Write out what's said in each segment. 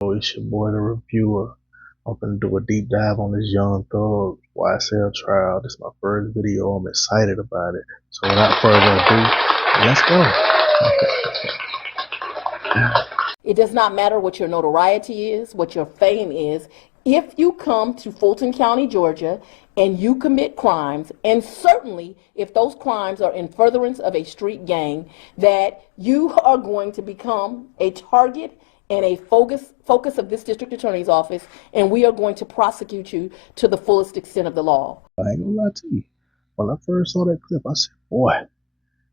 It's your boy, the reviewer. I'm gonna do a deep dive on this Young Thug Ysl trial. This is my first video. I'm excited about it. So without further ado, let's go. It does not matter what your notoriety is, what your fame is. If you come to Fulton County, Georgia, and you commit crimes, and certainly if those crimes are in furtherance of a street gang, that you are going to become a target and a focus of this district attorney's office, and we are going to prosecute you to the fullest extent of the law. I ain't gonna lie to you. When I first saw that clip, I said, boy,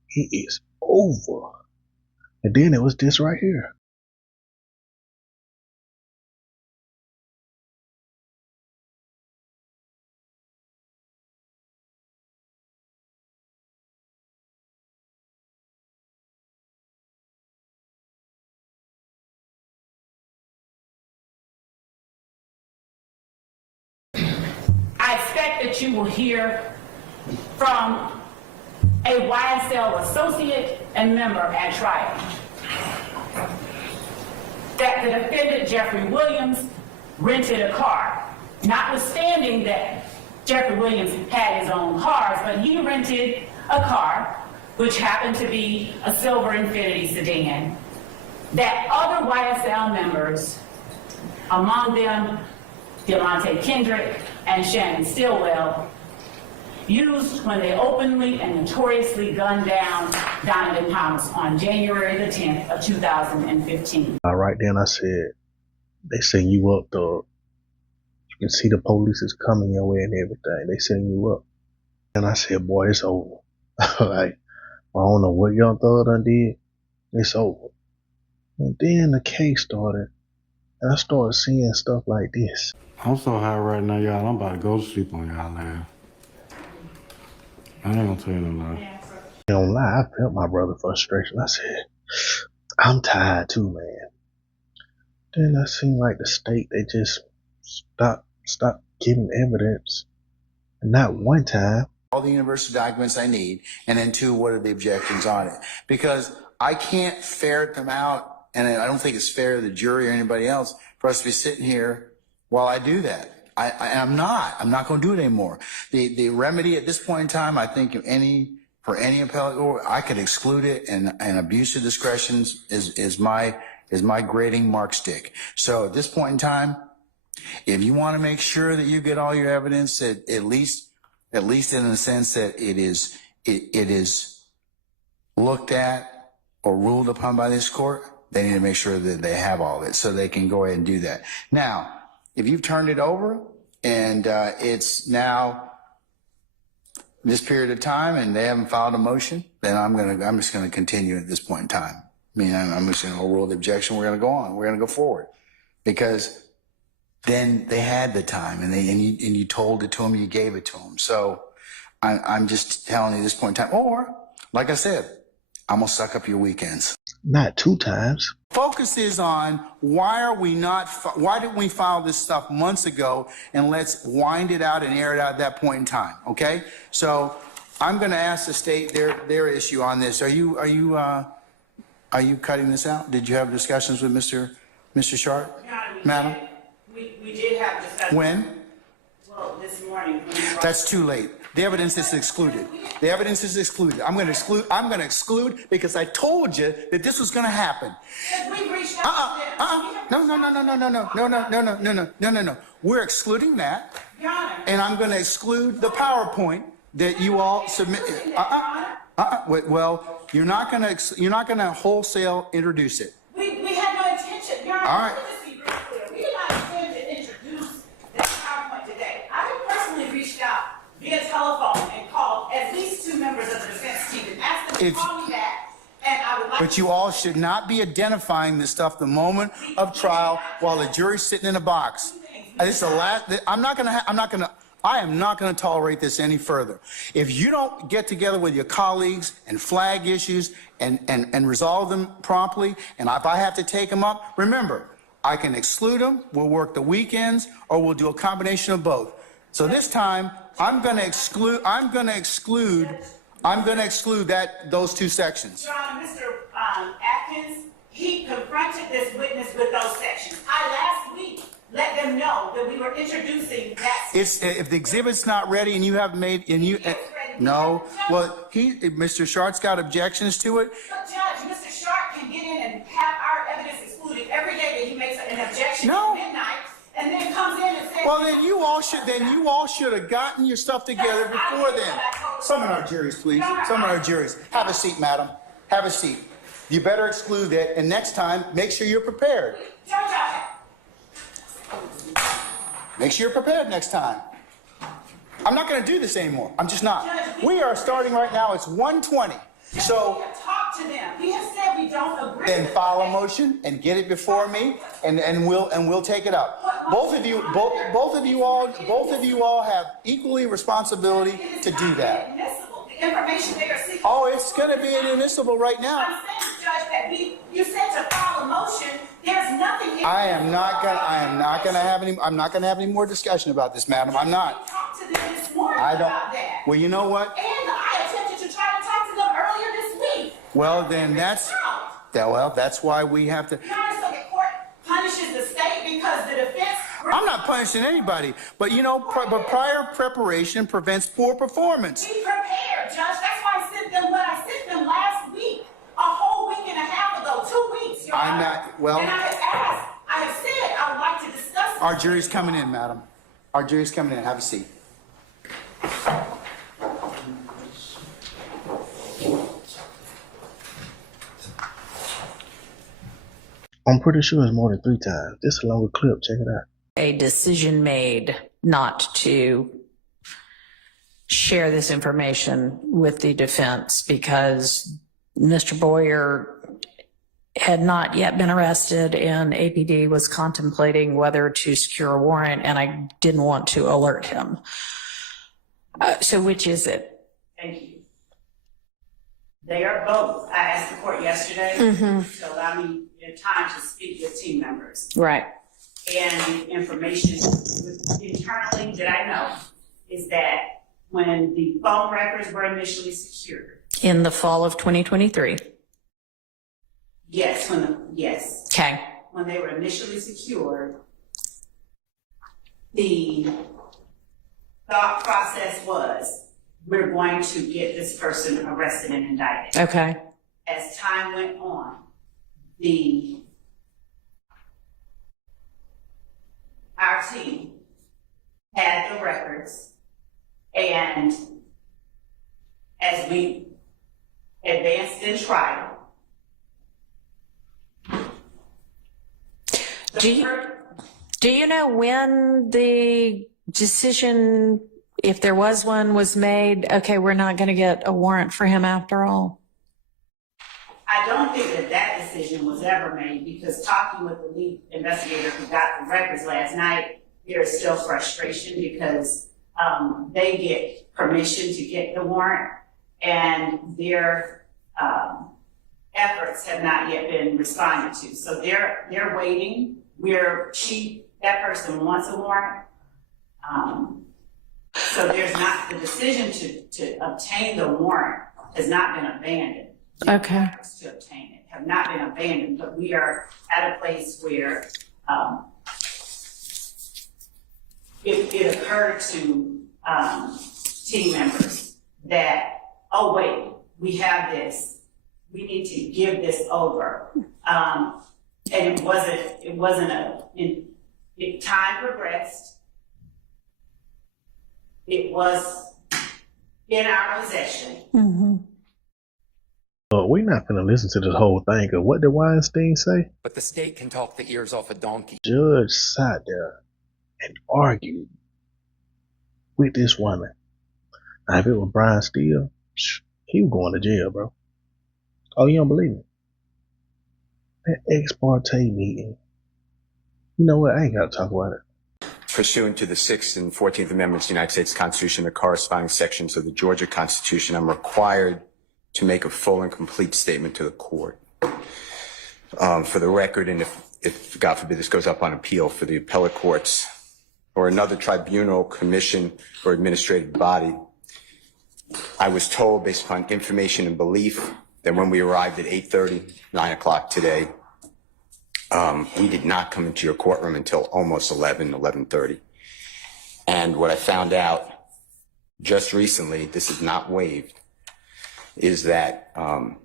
he is over. And then it was this right here. I expect that you will hear from a YSL associate and member at trial that the defendant, Jeffrey Williams, rented a car. Notwithstanding that Jeffrey Williams had his own cars, but he rented a car, which happened to be a silver Infiniti sedan, that other YSL members, among them Demonte Kendrick and Shannon Stillwell, used when they openly and notoriously gunned down Donovan Thomas on January the 10th of 2015. Right then I said, they send you up, dog. You can see the police is coming your way and everything. They send you up. And I said, boy, it's over. Like, I don't know what Young Thug done did. It's over. And then the case started. And I started seeing stuff like this. I'm so high right now, y'all. I'm about to go to sleep on y'all ass. I ain't gonna tell you no lie. You don't lie, I felt my brother's frustration. I said, I'm tired too, man. Then I seen like the state, they just stopped giving evidence. And not one time. All the university documents I need, and then two, what are the objections on it? Because I can't ferret them out, and I don't think it's fair to the jury or anybody else for us to be sitting here while I do that. I'm not going to do it anymore. The remedy at this point in time, I think for any appellate court, I could exclude it, and abuse of discretion is my grading mark stick. So at this point in time, if you want to make sure that you get all your evidence, that at least in the sense that it is looked at or ruled upon by this court, they need to make sure that they have all of it so they can go ahead and do that. Now, if you've turned it over and it's now this period of time and they haven't filed a motion, then I'm just gonna continue at this point in time. I mean, I'm just gonna overrule the objection. We're gonna go on. We're gonna go forward, because then they had the time and you told it to them, you gave it to them. So I'm just telling you at this point in time, or like I said, I'm gonna suck up your weekends. Not two times. Focus is on why didn't we file this stuff months ago, and let's wind it out and air it out at that point in time. Okay? So I'm gonna ask the state their issue on this. Are you cutting this out? Did you have discussions with Mr. Sharp? Madam? We did have discussions. When? Well, this morning. That's too late. The evidence is excluded. The evidence is excluded. I'm going to exclude because I told you that this was going to happen. We reached out to them. No. We're excluding that, and I'm going to exclude the PowerPoint that you all submitted. Well, you're not going to wholesale introduce it. We had no intention. Your Honor, All right. let's be real clear. We did not intend to introduce that PowerPoint today. I personally reached out via telephone and called at least two members of the defense team and asked them to call me back, and I would like But you all should not be identifying this stuff the moment of trial while the jury's sitting in a box. This is the last. I am not going to tolerate this any further. If you don't get together with your colleagues and flag issues and resolve them promptly, and if I have to take them up, remember, I can exclude them. We'll work the weekends, or we'll do a combination of both. So this time, I'm going to exclude those two sections. Your Honor, Mr. Atkins, he confronted this witness with those sections. I that we were introducing that. It's, if the exhibit's not ready and you haven't made, and you, no, well, Mr. Shart's got objections to it. But Judge, Mr. Sharp can get in and have our evidence excluded every day that he makes an objection No. at midnight, and then comes in and says. Well, then you all should have gotten your stuff together before then. Some of our juries, please. Some of our juries. Have a seat, madam. Have a seat. You better exclude that, and next time, make sure you're prepared. Judge, Make sure you're prepared next time. I'm not going to do this anymore. I'm just not. We are starting right now. It's 1:20. So we have talked to them. We have said we don't agree. then file a motion and get it before me, and we'll take it up. Both of you all have equally responsibility to do that. Admissible. The information they are seeking. Oh, it's going to be inadmissible right now. I'm saying, Judge, that you said to file a motion. There's nothing. I'm not going to have any more discussion about this, madam. I'm not. Talk to them this morning I don't. about that. Well, you know what? And I attempted to try to talk to them earlier this week. Well, then that's why we have to. Your Honor, so the court punishes the state because the defense. I'm not punishing anybody, but but prior preparation prevents poor performance. Be prepared, Judge. That's why I sent them what I sent them last week, a whole week and a half ago, 2 weeks. Your I'm Honor. not- well- And I have asked, I have said I would like to discuss. Our jury's coming in, madam. Our jury's coming in. Have a seat. I'm pretty sure it's more than 3 times. This is a longer clip. Check it out. A decision made not to share this information with the defense because Mr. Boyer had not yet been arrested and APD was contemplating whether to secure a warrant, and I didn't want to alert him. So which is it? Thank you. They are both. I asked the court yesterday to allow me time to speak with team members. Right. And the information internally that I know is that when the phone records were initially secured. In the fall of 2023. Yes, yes. Okay. When they were initially secured, the thought process was, we're going to get this person arrested and indicted. Okay. As time went on, our team had the records, and as we advanced in trial, Do you know when the decision, if there was one, was made, okay, we're not going to get a warrant for him after all? I don't think that decision was ever made, because talking with the lead investigator who got the records last night, there is still frustration because they get permission to get the warrant, and their efforts have not yet been responded to. So they're waiting. That person wants a warrant. So there's not, the decision to obtain the warrant has not been abandoned. Okay. Efforts to obtain it have not been abandoned, but we are at a place where it occurred to team members that, oh wait, we have this, we need to give this over. And time progressed. It was in our possession. Mm-hmm. But we're not going to listen to this whole thing. Cause what did Weinstein say? But the state can talk the ears off a donkey. Judge sat there and argued with this woman. Now, if it was Brian Steele, he was going to jail, bro. Oh, you don't believe me? That ex parte meeting. You know what? I ain't got to talk about it. Pursuant to the 6th and 14th Amendments of the United States Constitution, the corresponding sections of the Georgia Constitution, I'm required to make a full and complete statement to the court. For the record, and if God forbid this goes up on appeal for the appellate courts or another tribunal, commission, or administrative body, I was told, based upon information and belief, that when we arrived at 8:30, 9 o'clock today, We did not come into your courtroom until almost 11:30. And what I found out just recently, this is not waived, is that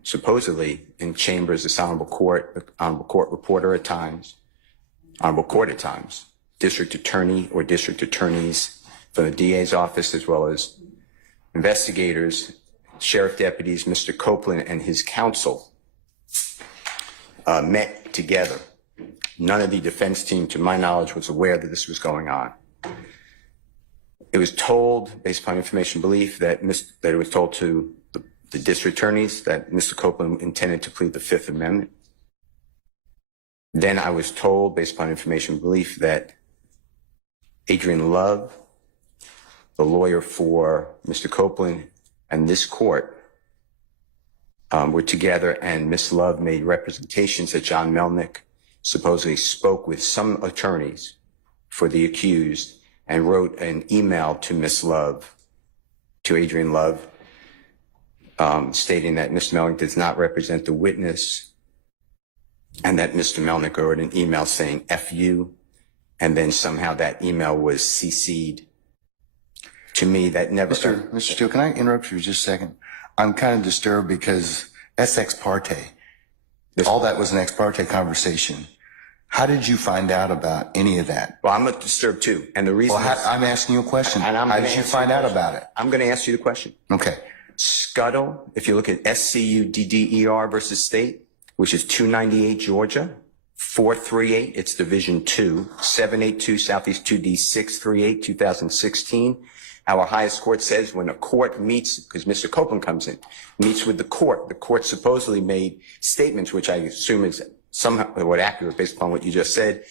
supposedly in chambers, this honorable court reporter at times, honorable court at times, district attorney or district attorneys from the DA's office, as well as investigators, sheriff deputies, Mr. Copeland and his counsel met together. None of the defense team, to my knowledge, was aware that this was going on. It was told, based upon information belief, that it was told to the district attorneys that Mr. Copeland intended to plead the Fifth Amendment. Then I was told, based upon information belief, that Adrian Love, the lawyer for Mr. Copeland, and this court were together, and Ms. Love made representations that John Melnick supposedly spoke with some attorneys for the accused and wrote an email to Ms. Love, to Adrian Love, stating that Mr. Melnick does not represent the witness, and that Mr. Melnick wrote an email saying F you, and then somehow that email was CC'd. To me, that never... Mr. Steele, can I interrupt you just a second? I'm kind of disturbed because that's ex parte. All that was an ex parte conversation. How did you find out about any of that? Well, I'm disturbed too. And the reason I'm asking you a question. How did you find out about it? I'm going to ask you the question. Okay. Scuttle, if you look at SCUDDER versus state, which is 298 Georgia, 438, it's Division 2, 782 Southeast 2D 638, 2016. Our highest court says when a court meets, because Mr. Copeland comes in, meets with the court supposedly made statements, which I assume is somehow accurate based upon what you just said.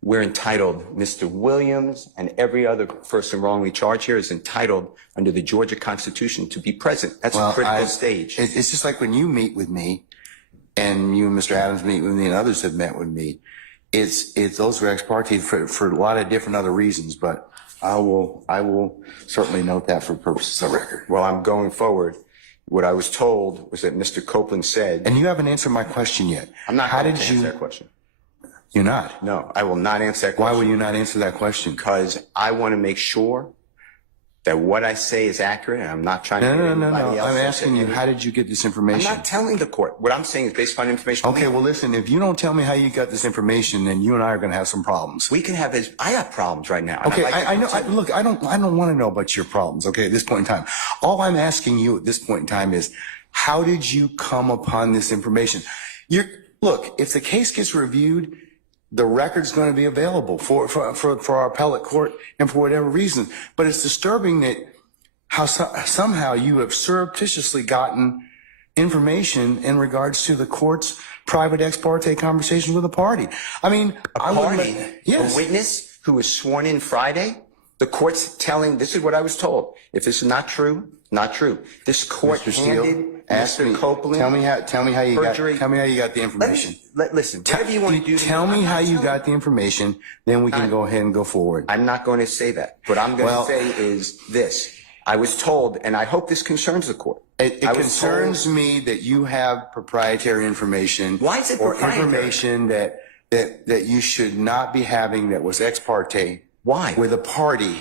We're entitled, Mr. Williams and every other person wrongly charged here is entitled under the Georgia Constitution to be present. That's a critical stage. It's just like when you meet with me, and you and Mr. Adams meet with me, and others have met with me. It's those were ex parte for a lot of different other reasons, but I will certainly note that for purposes of record. Well, I'm going forward. What I was told was that Mr. Copeland said... And you haven't answered my question yet. I'm not going to answer that question. You're not? No, I will not answer that question. Why will you not answer that question? Because I want to make sure that what I say is accurate, and I'm not trying to... No. I'm asking you, how did you get this information? I'm not telling the court. What I'm saying is based upon information... Okay, well, listen, if you don't tell me how you got this information, then you and I are going to have some problems. We can have... I have problems right now. Okay, I know. Look, I don't want to know about your problems, okay, at this point in time. All I'm asking you at this point in time is, how did you come upon this information? Look, if the case gets reviewed, the record's going to be available for our appellate court and for whatever reason. But it's disturbing that how somehow you have surreptitiously gotten information in regards to the court's private ex parte conversation with a party. I mean, yes. A witness who was sworn in Friday, the court's telling, this is what I was told. If this is not true, not true. This court handed Mr. Copeland. Tell me how you got the information. Listen, whatever you want to do. Tell me how you got the information, then we can go ahead and go forward. I'm not going to say that. What I'm going to say is this. I was told, and I hope this concerns the court. It concerns me that you have proprietary information. Why is it proprietary? Or information that you should not be having that was ex parte. Why? With a party.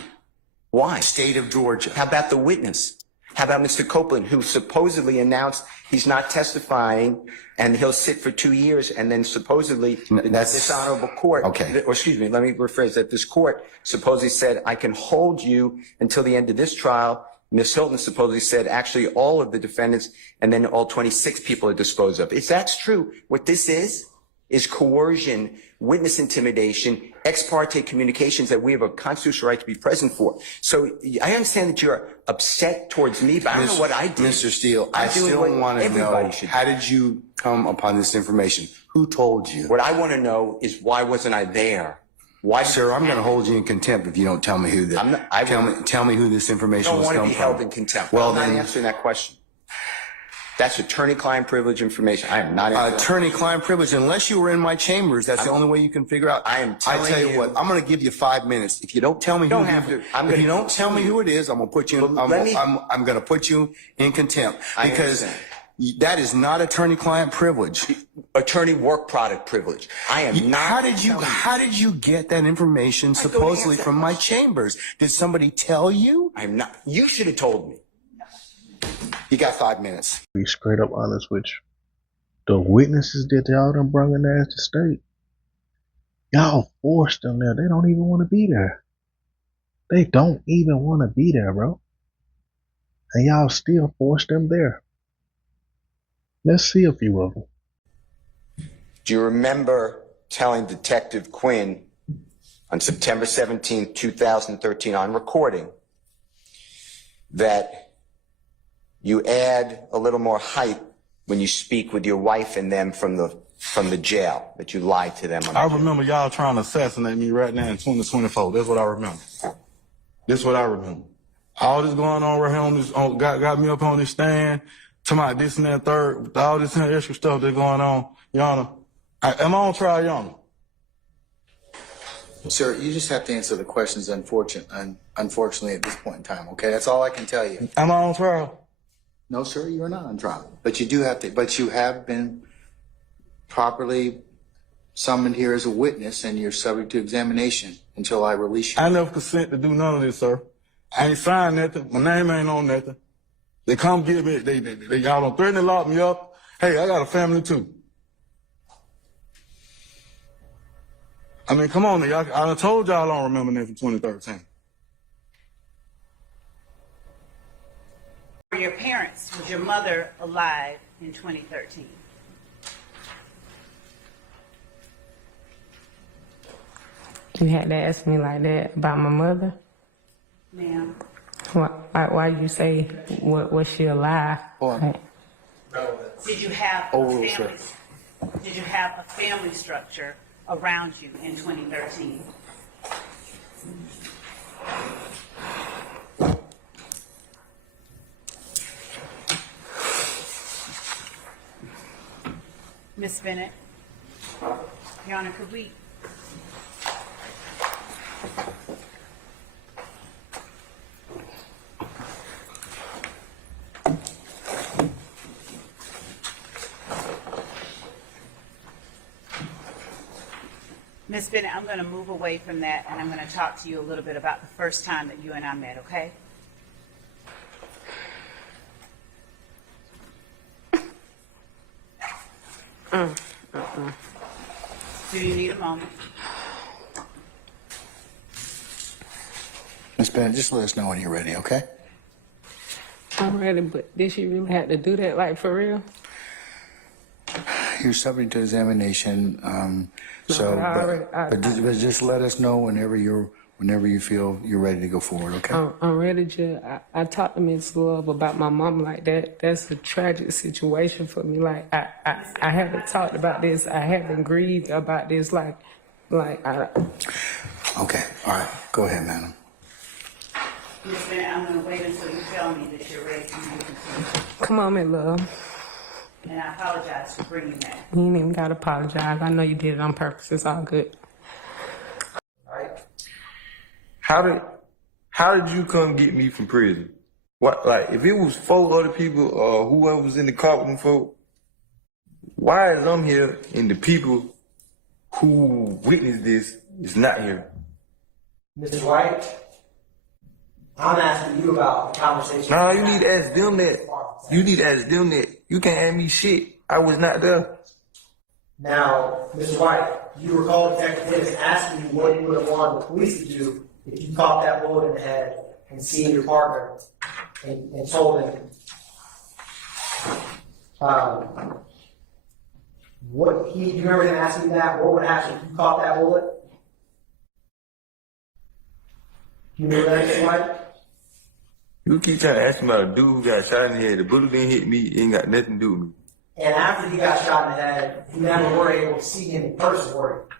Why? State of Georgia. How about the witness? How about Mr. Copeland, who supposedly announced he's not testifying and he'll sit for 2 years, and then supposedly this honorable court, or excuse me, let me rephrase that. This court supposedly said, I can hold you until the end of this trial. Ms. Hilton supposedly said, actually, all of the defendants and then all 26 people are disposed of. If that's true, what this is coercion, witness intimidation, ex parte communications that we have a constitutional right to be present for. So I understand that you're upset towards me, but I don't know what I did. Mr. Steele, I still want to know, how did you come upon this information? Who told you? What I want to know is, why wasn't I there? Why? Sir, I'm going to hold you in contempt if you don't tell me who tell me who this information was coming from. I don't want to be held in contempt. Well, I'm not answering that question. That's attorney-client privilege information. I am not attorney-client privilege. Unless you were in my chambers, that's the only way you can figure out. I tell you what, I'm going to give you 5 minutes. If you don't tell me if you don't tell me who it is, I'm going to put you. I'm going to put you in contempt because That is not attorney-client privilege. Attorney work product privilege. I am not. How did you get that information supposedly from my chambers? Did somebody tell you? I'm not. You should have told me. You got 5 minutes. Be straight up honest with you. The witnesses that y'all done brung in there to the state, y'all forced them there. They don't even want to be there. They don't even want to be there, bro. And y'all still forced them there. Let's see a few of them. Do you remember telling Detective Quinn on September 17, 2013 on recording that you add a little more hype when you speak with your wife and them from the jail, that you lied to them? I remember y'all trying to assassinate me right now in 2024. That's what I remember. That's what I remember. All this going on right here on this, got me up on this stand, talking about this and that third, with all this extra stuff that's going on, Your Honor. Am I on trial, Your Honor? Sir, you just have to answer the questions unfortunately at this point in time, okay? That's all I can tell you. Am I on trial? No, sir, you're not on trial. But you have been properly summoned here as a witness, and you're subject to examination until I release you. I never consent to do none of this, sir. I ain't signed nothing. My name ain't on nothing. They come get me. Y'all don't threaten to lock me up. Hey, I got a family too. I mean, come on, I done told y'all I don't remember that from 2013. Were your parents, was your mother alive in 2013? You had to ask me like that about my mother? Ma'am. Why you say, was she alive? Did you have a family structure around you in 2013? Ms. Bennett, Your Honor, could we? Ms. Bennett, I'm going to move away from that, and I'm going to talk to you a little bit about the first time that you and I met, okay? Do you need a moment? Ms. Bennett, just let us know when you're ready, okay? I'm ready, but did she really have to do that, like, for real? You're subject to examination, but just let us know whenever you feel you're ready to go forward, okay? I'm ready, Judge. I talked to Ms. Love about my mom like that. That's a tragic situation for me. Like, I haven't talked about this. I haven't grieved about this. Okay, all right. Go ahead, madam. Ms. Bennett, I'm going to wait until you tell me that you're ready to move. Come on, Ms. Love. And I apologize for bringing that. You ain't even got to apologize. I know you did it on purpose. It's all good. All right. How did you come get me from prison? What, like, if it was 4 other people or whoever was in the car with them folk, why is I'm here and the people who witnessed this is not here? Mr. White, I'm asking you about the conversation. No, you need to ask them that. You need to ask them that. You can't ask me shit. I was not there. Now, Mr. White, you recall Detective Dennis asking you what you would have wanted the police to do if you caught that bullet in the head and seen your partner and told him. Do you remember him asking you that? What would happen if you caught that bullet? Do you remember that, Mr. White? You keep trying to ask me about a dude who got shot in the head. The bullet didn't hit me. It ain't got nothing to do with me. And after he got shot in the head, you never were able to see him in person, were you?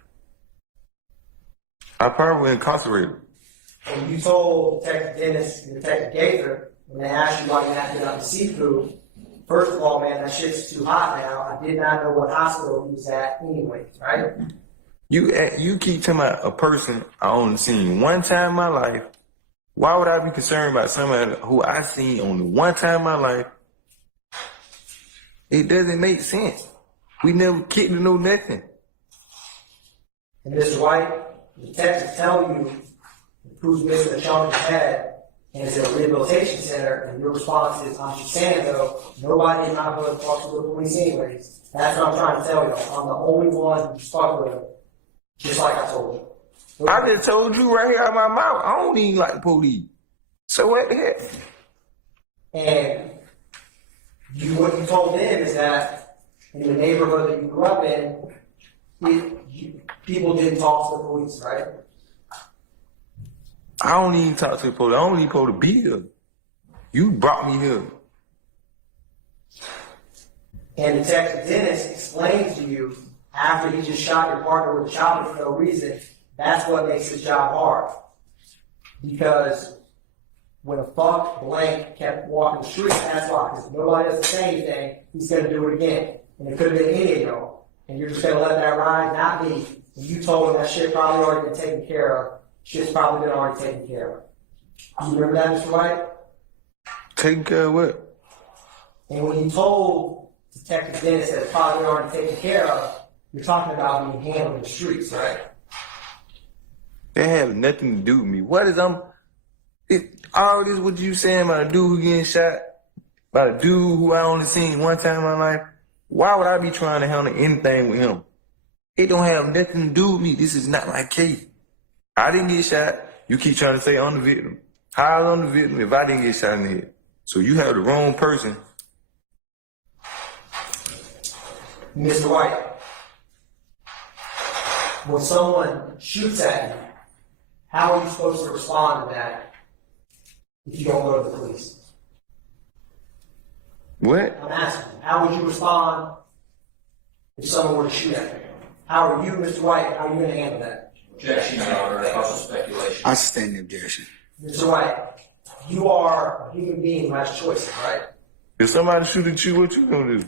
I probably was incarcerated. And you told Detective Dennis and Detective Gaither, when they asked you why you acted up to seafood, first of all, man, that shit's too hot now. I did not know what hospital he was at anyway, right? You keep talking about a person I only seen one time in my life. Why would I be concerned about somebody who I seen only one time in my life It doesn't make sense. We never kicked to know nothing. And Mr. White, the detectives tell you who's missing a chunk of his head, and it's in a rehabilitation center, and your response is, I'm just saying though, nobody in my hood talks to the police anyways. That's what I'm trying to tell you. I'm the only one who spoke with him, just like I told you. I just told you right here out of my mouth, I don't even like the police. So what the heck? And what you told them is that in the neighborhood that you grew up in, people didn't talk to the police, right? I don't even talk to the police. I don't even go to be here. You brought me here. And Detective Dennis explains to you, after he just shot your partner with a chopper for no reason, that's what makes his job hard. Because when a fuck blank kept walking the street, that's why. Because if nobody doesn't say anything, he's going to do it again. And it could have been any of y'all. And you're just going to let that ride, not me. And you told him that shit probably already been taken care of. Shit's probably been already taken care of. You remember that, Mr. White? Taken care of what? And when you told Detective Dennis that it's probably been already taken care of, you're talking about being handled in the streets, right? That have nothing to do with me. What is all this what you saying about a dude who getting shot? About a dude who I only seen one time in my life? Why would I be trying to handle anything with him? It don't have nothing to do with me. This is not my case. I didn't get shot. You keep trying to say I'm the victim. How I'm the victim if I didn't get shot in the head? So you have the wrong person. Mr. White, when someone shoots at you, how are you supposed to respond to that if you don't go to the police? What? I'm asking you, how would you respond if someone were to shoot at you? How are you, Mr. White, how are you going to handle that? Objection, Your Honor. That's also speculation. I sustain the objection. Mr. White, you are a human being who has choices, right? If somebody shoot at you, what you gonna do?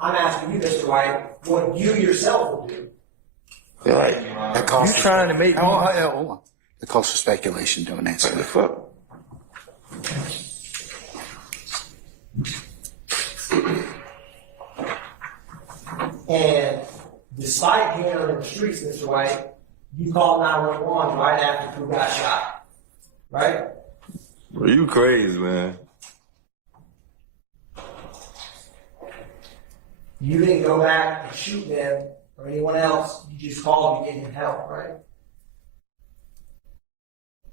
I'm asking you, Mr. White, what you yourself would do. They're like, That calls you trying to make me... Hold on. That calls for speculation. Don't answer What the that. fuck? And despite being on the streets, Mr. White, you called 911 right after you got shot, right? Bro, you crazy, man. You didn't go back and shoot them or anyone else. You just called to get him help, right?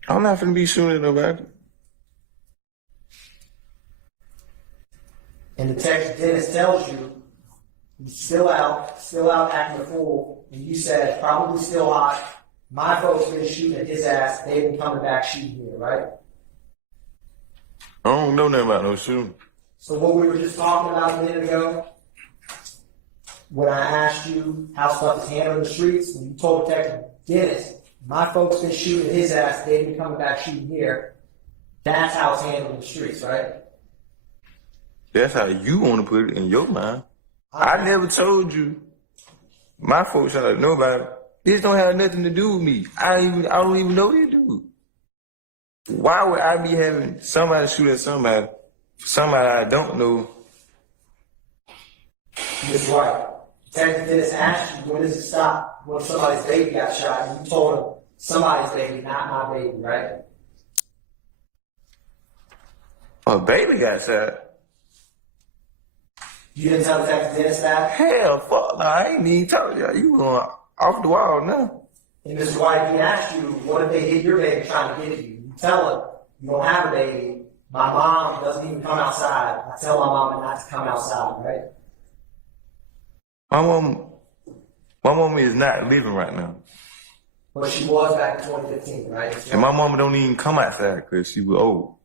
I'm not finna be shooting at nobody. And Detective Dennis tells you he's still out acting a fool, and you said probably still hot. My folks been shooting at his ass. They've been coming back shooting here, right? I don't know nothing about no shooting. So what we were just talking about a minute ago, when I asked you how stuff is handled in the streets, when you told Detective Dennis, my folks been shooting at his ass, they've been coming back shooting here. That's how it's handled in the streets, right? That's how you want to put it in your mind. I never told you my folks shot at nobody. This don't have nothing to do with me. I don't even know this dude. Why would I be having somebody shoot at somebody I don't know? That's right. Detective Dennis asked you, when does it stop when somebody's baby got shot? And you told him, somebody's baby, not my baby, right? A baby got shot. You didn't tell Detective Dennis that? Hell, fuck, no, I ain't even talking to y'all. You going off the wall now. And Mr. White, he asked you, what if they hit your baby trying to get at you? You tell him, you don't have a baby. My mom doesn't even come outside. I tell my mom not to come outside, right? My mom is not living right now. But she was back in 2015, right? And my mama don't even come outside because she was old.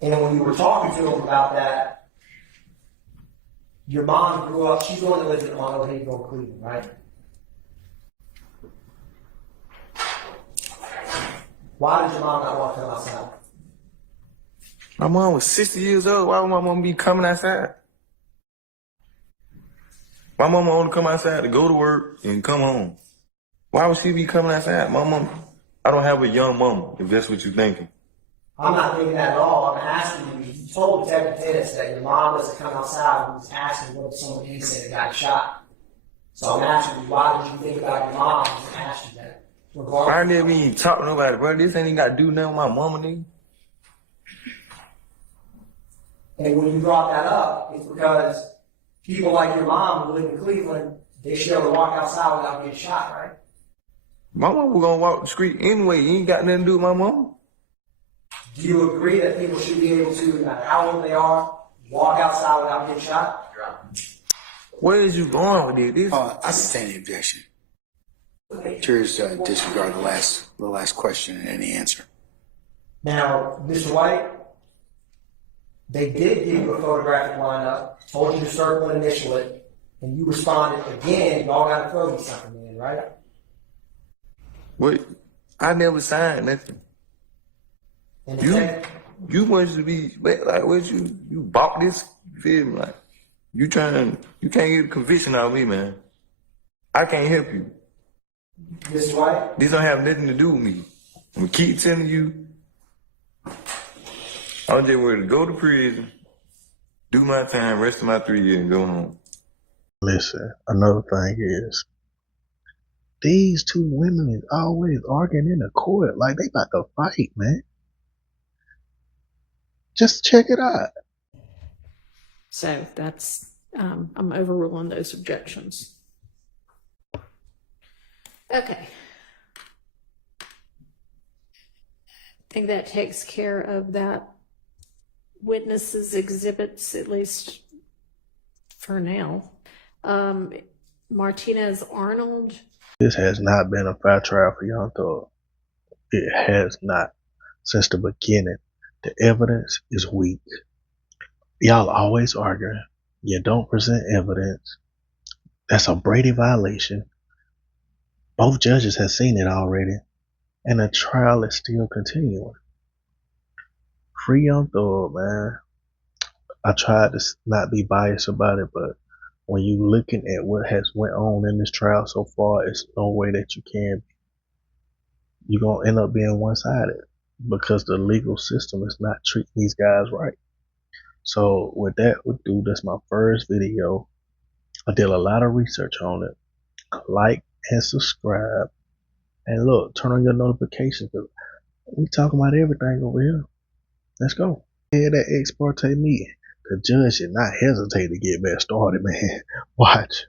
And when you were talking to him about that, your mom grew up, she's the one that lives in Montego, Cleveland, right? Why did your mom not want to come outside? My mom was 60 years old. Why would my mom be coming outside? My mama only come outside to go to work and come home. Why would she be coming outside? My mom, I don't have a young mama, if that's what you're thinking. I'm not thinking that at all. I'm asking you, you told Detective Dennis that your mom doesn't come outside when he was asking what if someone innocent got shot. So I'm asking you, why did you think about your mom and ask you that? I never even talk to nobody, bro. This ain't even got to do nothing with my mama, nigga. And when you brought that up, it's because people like your mom who live in Cleveland, they should be able to walk outside without getting shot, right? My mama gonna walk the street anyway. You ain't got nothing to do with my mama. Do you agree that people should be able to, no matter how old they are, walk outside without getting shot? Where is you going with this? I sustain the objection. Jurors disregard the last question and any answer. Now, Mr. White, they did give you a photographic lineup, told you to circle and initial it, and you responded again, y'all gotta throw me something, man, right? What? I never signed nothing. And You want to be like what you bought this? You feel me? Like you can't get a conviction out of me, man. I can't help you. Mr. White? This don't have nothing to do with me. I'm gonna keep telling you. I'm just ready to go to prison, do my time, rest of my 3 years, and go home. Listen, another thing is, these two women is always arguing in the court like they about to fight, man. Just check it out. So that's, I'm overruling those objections. Okay. I think that takes care of that witnesses exhibits, at least for now. Martinez Arnold. This has not been a fair trial for Young Thug. It has not. Since the beginning, the evidence is weak. Y'all always arguing. You don't present evidence. That's a Brady violation. Both judges have seen it already, and the trial is still continuing. Free Young Thug, man. I tried to not be biased about it, but when you looking at what has went on in this trial so far, it's no way that you can be. You're going to end up being one-sided because the legal system is not treating these guys right. So with that, that's my first video. I did a lot of research on it. Like and subscribe. And look, turn on your notifications. We talking about everything over here. Let's go. Yeah, that ex parte meeting. The judge should not hesitate to get back started, man. Watch.